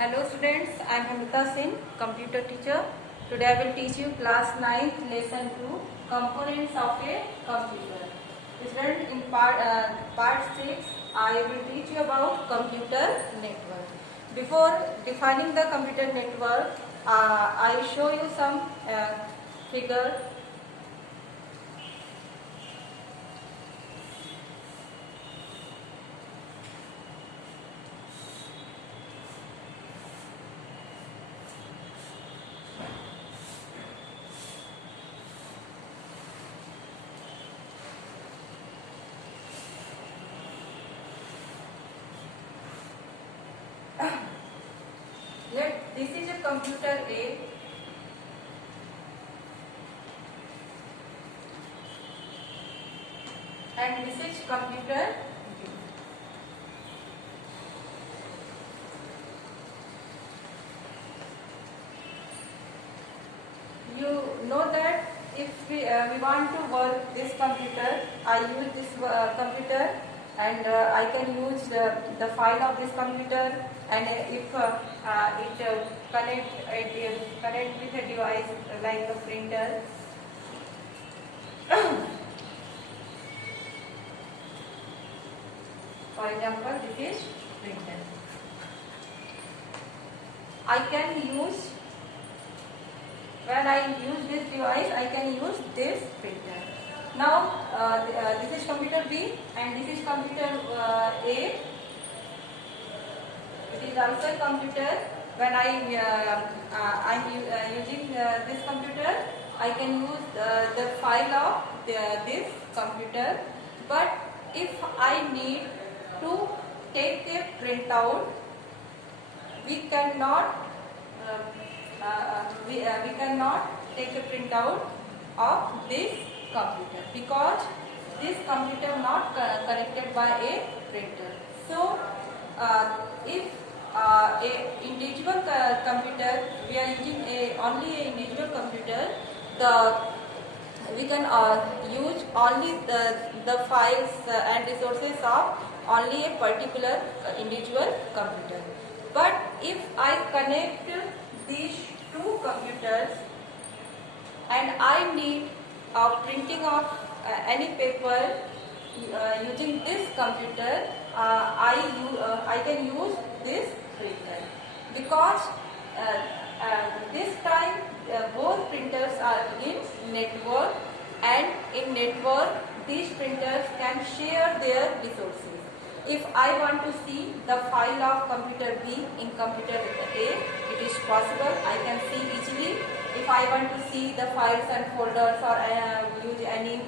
Hello students, I am Hamita Singh, computer teacher. Today I will teach you class 9th lesson 2, components of a computer. Students, in part 6, I will teach you about computer network. Before defining the computer network, I will show you some figure. This is a computer A. And this is computer B. You know that if we want to work this computer, I use this computer and I can use the file of this computer, and if it connect with a device like a printer. For example, this is printer. I can use, when I use this device, I can use this printer. Now, this is computer B and this is computer A. It is also a computer. When I'm using this computer, I can use the file of this computer. But if I need to take a printout, we cannot take a printout of this computer because this computer not connected by a printer. So if a individual computer, we are using only a individual computer, we can use only the files and resources of only a particular individual computer. But if I connect these two computers and I need printing of any paper using this computer, I can use this printer because this time both printers are in network, and in network these printers can share their resources. If I want to see the file of computer B in computer A, it is possible. I can see easily. If I want to see the files and folders or use any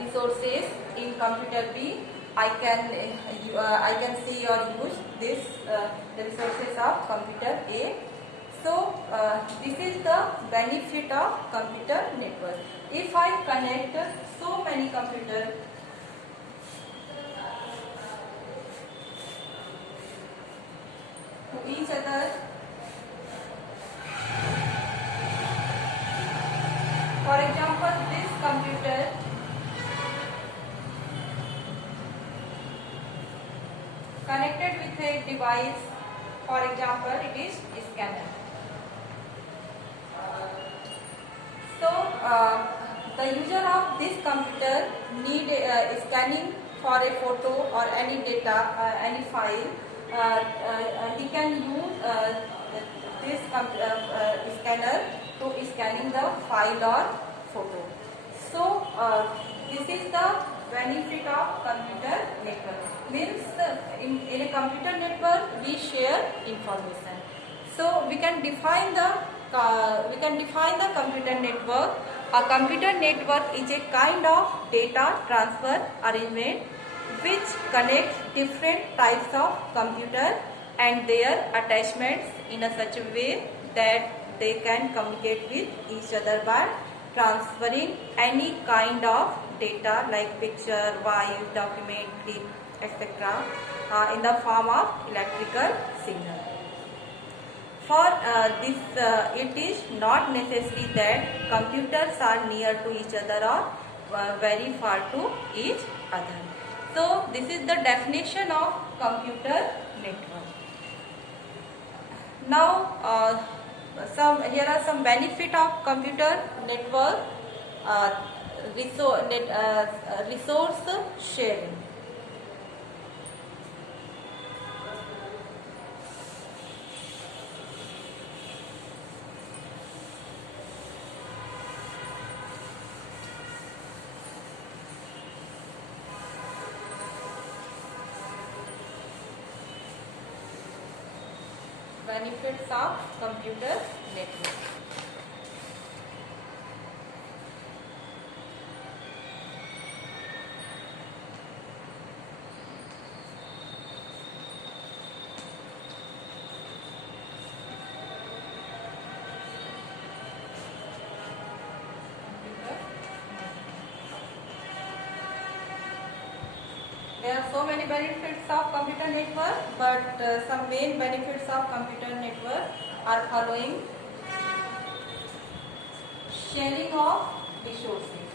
resources in computer B, I can see or use this the resources of computer A. So this is the benefit of computer network. If I connect so many computers to each other, for example, this computer connected with a device, for example, it is a scanner. So the user of this computer need scanning for a photo or any data, any file. He can use this scanner to scanning the file or photo. So this is the benefit of computer network. Means in a computer network we share information. So we can define the computer network. A computer network is a kind of data transfer arrangement which connects different types of computer and their attachments in a such a way that they can communicate with each other by transferring any kind of data like picture, voice, document, clip, etc. In the form of electrical signal. For this, it is not necessary that computers are near to each other or very far to each other. So this is the definition of computer network. Now here are some benefit of computer network. Resource sharing. Benefits of computer network. There are so many benefits of computer network, but some main benefits of computer network are following. Sharing of resources.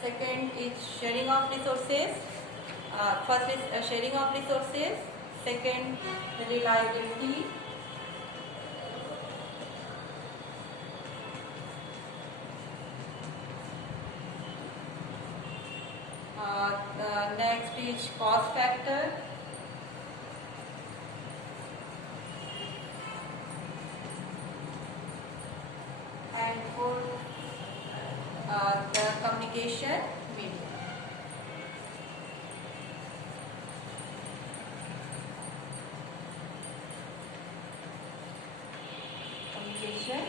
Second is sharing of resources. First is sharing of resources. Second, reliability. Next is cost factor. And fourth, the communication medium. Communication.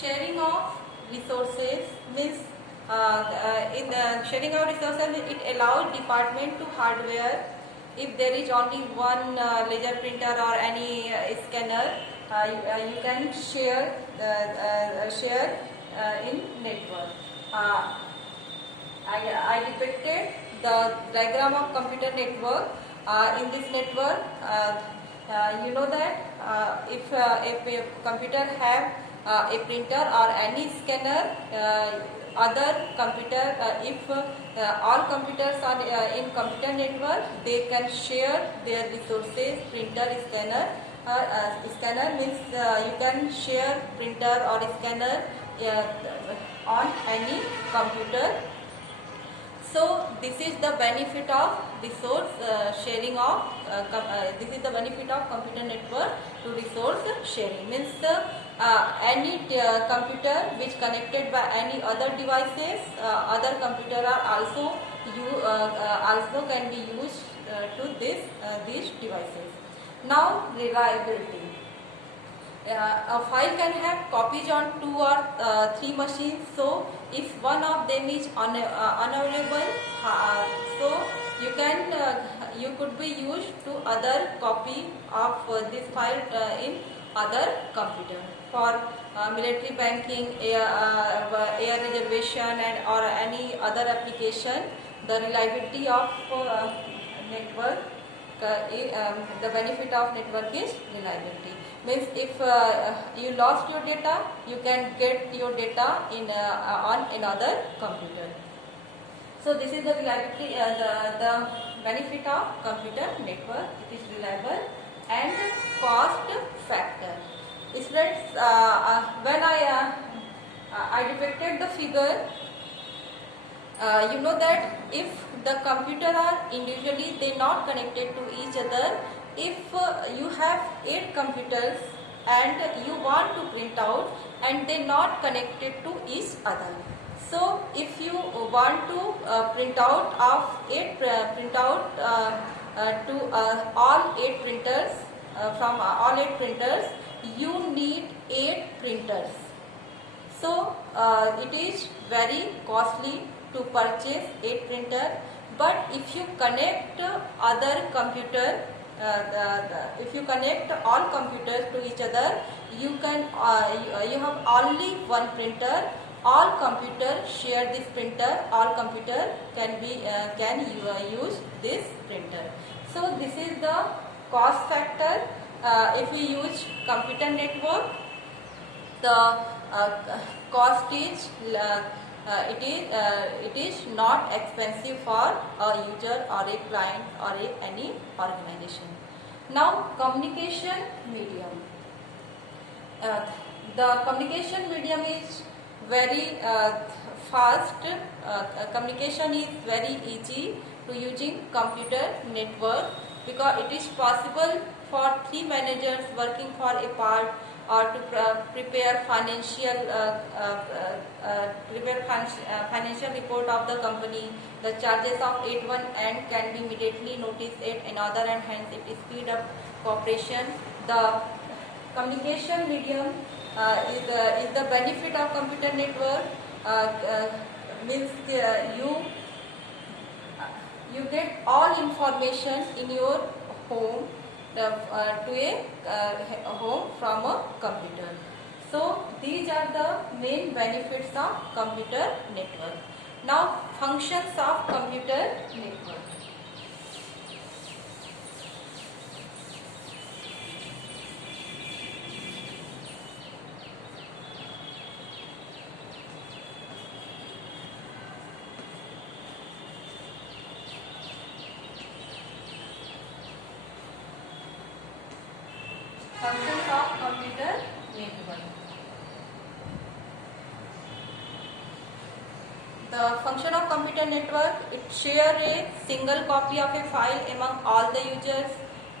Sharing of resources means in sharing of resources it allows department to hardware. If there is only one laser printer or any scanner, you can share in network. I depicted the diagram of computer network. In this network, you know that if a computer have a printer or any scanner, other computer, if all computers are in computer network, they can share their resources. Printer, scanner. Scanner means you can share printer or scanner on any computer. So this is the benefit of resource sharing of this is the benefit of computer network to resource sharing. Means any computer which connected by any other devices, other computer are also also can be used to these devices. Now reliability. A file can have copies on 2 or 3 machines. So if one of them is unavailable, so you could be used to other copy of this file in other computer. For military banking, air reservation, and or any other application, the reliability of network. The benefit of network is reliability. Means if you lost your data, you can get your data in on another computer. So this is the reliability, the benefit of computer network. It is reliable and cost factor. Students, when I depicted the figure, you know that if the computer are individually, they not connected to each other. If you have 8 computers and you want to print out and they not connected to each other. So if you want to print out of 8 printout to all 8 printers, from all 8 printers, you need 8 printers. So it is very costly to purchase 8 printer. But if you connect other computer, if you connect all computers to each other, you can you have only one printer. All computers share this printer. All computer can use this printer. So this is the cost factor. if we use computer network, the cost is it is not expensive for a user or a client or any organization. Now, communication medium. The communication medium is very fast. Communication is very easy to using computer network, because it is possible for three managers working for a part or to prepare financial report of the company. The charges of at one end can be immediately noticed at another, and hence it speed up cooperation. The communication medium is the benefit of computer network. Means you get all information in your home to a home from a computer. So these are the main benefits of computer network. Now, functions of computer network. Functions of computer network. The function of computer network, it share a single copy of a file among all the users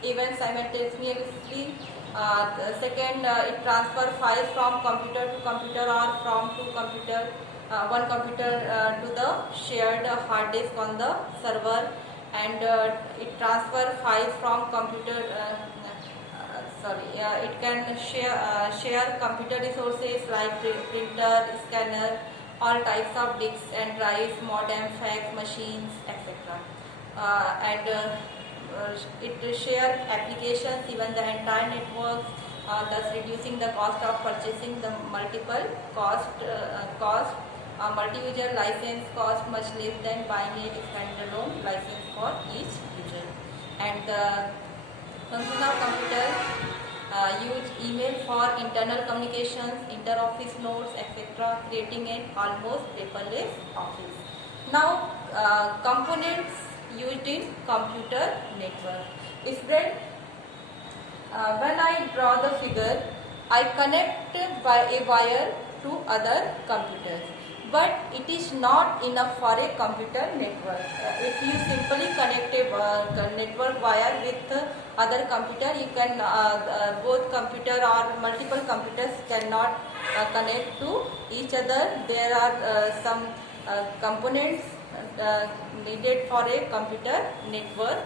even simultaneously. Second, it transfer files from computer to computer or from one computer to the shared hard disk on the server, and it transfer files from computer. It can share computer resources like printer, scanner, all types of disks and drives, modem, fax machines, etc. It share applications, even the entire networks, thus reducing the cost of purchasing the multiple multi-user license cost much less than buying a standalone license for each user. And the function of computer use email for internal communications, inter-office notes, etc., creating an almost paperless office. Now, components used in computer network. Spread. When I draw the figure, I connect by a wire to other computers. But it is not enough for a computer network. If you simply connect a network wire with other computer, you can both computer or multiple computers cannot connect to each other. There are some components needed for a computer network.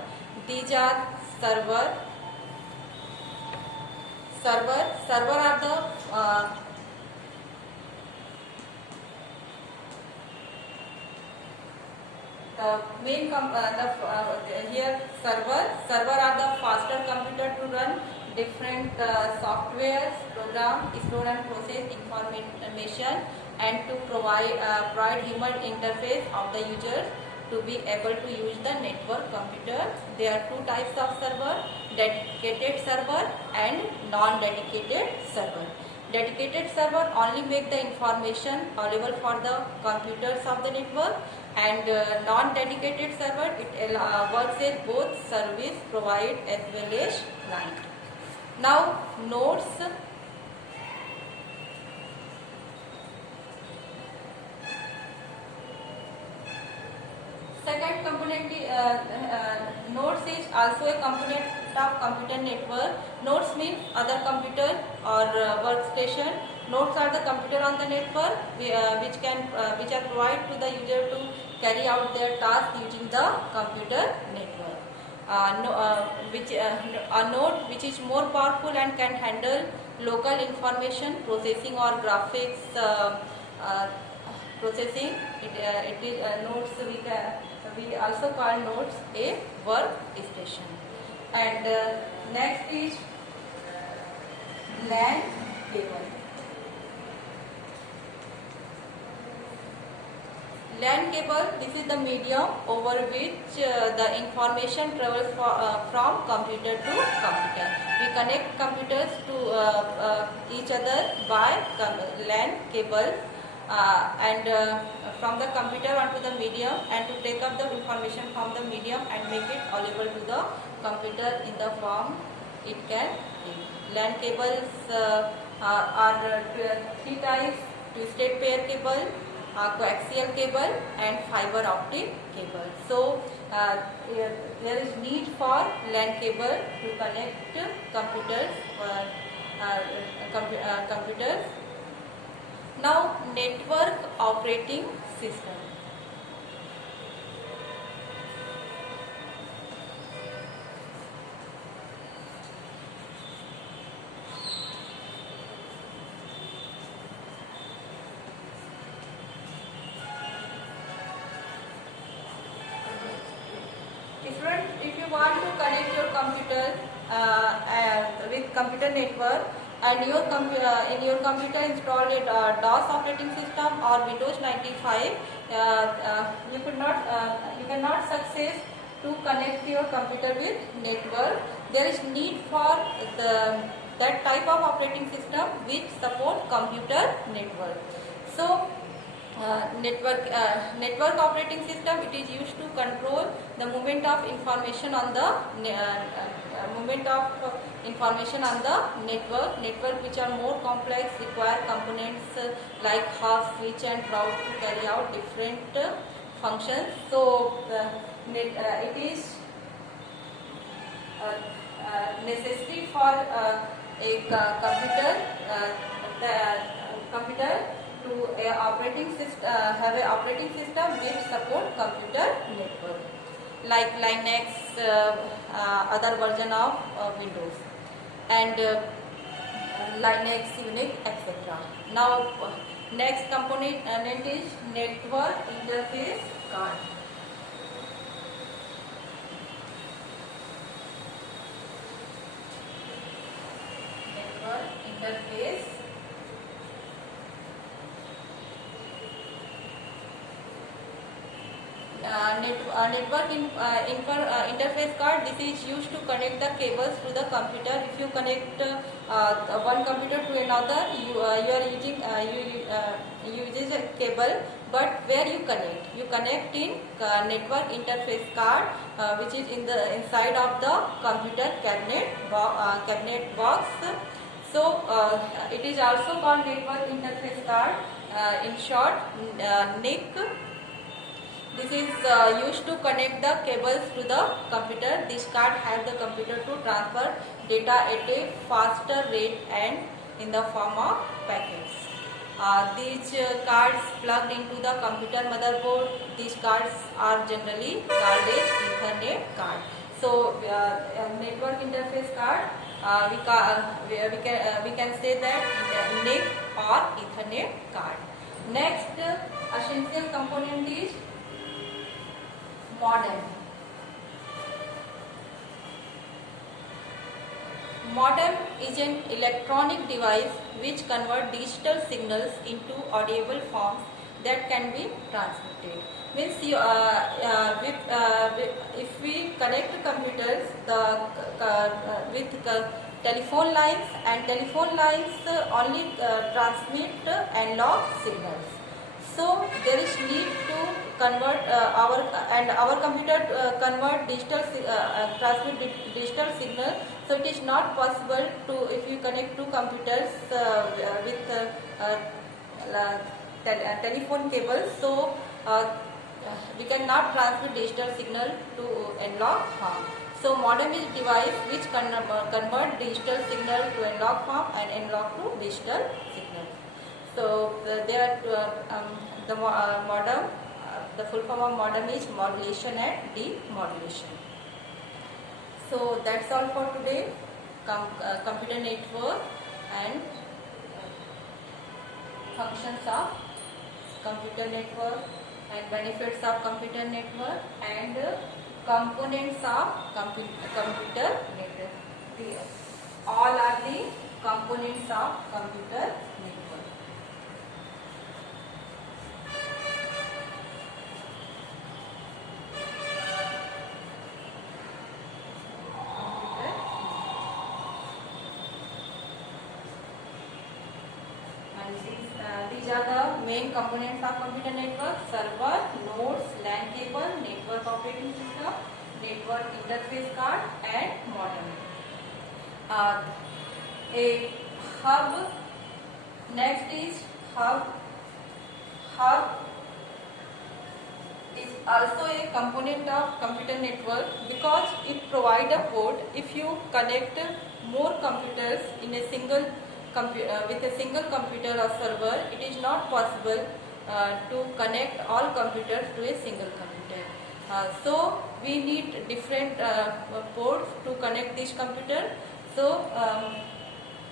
These are server. Server are the main here server are the faster computer to run different softwares, program, store and process information, and to provide human interface of the user to be able to use the network computer. There are two types of server: dedicated server and non-dedicated server. Dedicated server only make the information available for the computers of the network, and non-dedicated server, it works as both service provide as well as client. Now, nodes. Second component, nodes is also a component of computer network. Nodes means other computer or workstation. Nodes are the computer on the network which are provided to the user to carry out their task using the computer network. A node which is more powerful and can handle local information processing or graphics processing. It is nodes. We also call nodes a workstation. And next is LAN cable. LAN cable, this is the medium over which the information travels from computer to computer. We connect computers to each other by LAN cable and from the computer onto the medium, and to take up the information from the medium and make it available to the computer in the form it can take. LAN cables are three types: twisted pair cable, coaxial cable, and fiber optic cable. So there is need for LAN cable to connect computers. Now, network operating system. If you want to connect your computer with computer network, and in your computer installed a DOS operating system or Windows 95, you cannot success to connect your computer with network. There is need for that type of operating system which support computer network. So network operating system, it is used to control the movement of information on the network which are more complex, require components like hub, switch and route to carry out different functions. So it is necessary for a computer to have an operating system which support computer network, like Linux, other version of Windows, and Linux, Unix, etc. Now, next component is network interface card. Network interface interface card. This is used to connect the cables to the computer. If you connect one computer to another, you are using uses a cable, but where you connect in network interface card, which is inside of the computer cabinet box. So it is also called network interface card, in short NIC. This is used to connect the cables to the computer. This card helps the computer to transfer data at a faster rate and in the form of packets. These cards plugged into the computer motherboard. These cards are generally called as Ethernet card. So network interface card, we can say that NIC or Ethernet card. Next essential component is modem. Modem is an electronic device which converts digital signals into audible forms that can be transmitted. Means if we connect computers with telephone lines, and telephone lines only transmit analog signals. So there is need to convert our computer convert transmit digital signal. So it is not possible to, if you connect two computers with telephone cables. So we cannot transmit digital signal to analog form. So modem is a device which convert digital signal to analog form and analog to digital signal. So there are the modem. The full form of modem is modulation and demodulation. So that's all for today. Computer network and functions of computer network and benefits of computer network and components of computer network. All are the components of computer network. These are the main components of computer network: server, nodes, LAN cable, network operating system, network interface card, and modem. A hub. Next is hub. Hub is also a component of computer network because it provides a port. If you connect more computers in a single with a single computer or server, it is not possible to connect all computers to a single computer. So we need different ports to connect this computer. So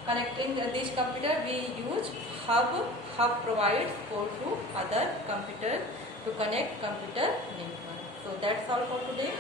connecting this computer, we use hub. Hub provides port to other computer to connect computer network. So that's all for today.